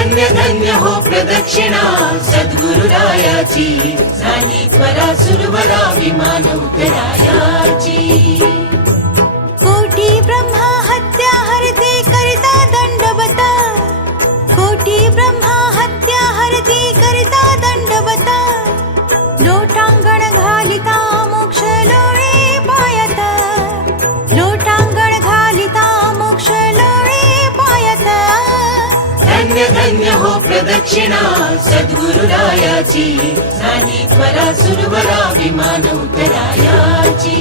धन्य धन्य हो प्रदक्षिणा सद्गुरुरायाची, झाली त्वरा सुरवरा विमान उतरायाची। कोटी ब्रह्मा हत्या हरते करिता दंडवत, कोटी ब्रह्मा हत्या हरते करिता दंडवत, लोटांगण घालिता मोक्ष लोळे पायत, लोटांगण घालिता मोक्ष लोळे पायत। धन्य धन्य हो प्रदक्षिणा सद्गुरुरायाची, झाली त्वरा सुरवरा विमान उतरायाची।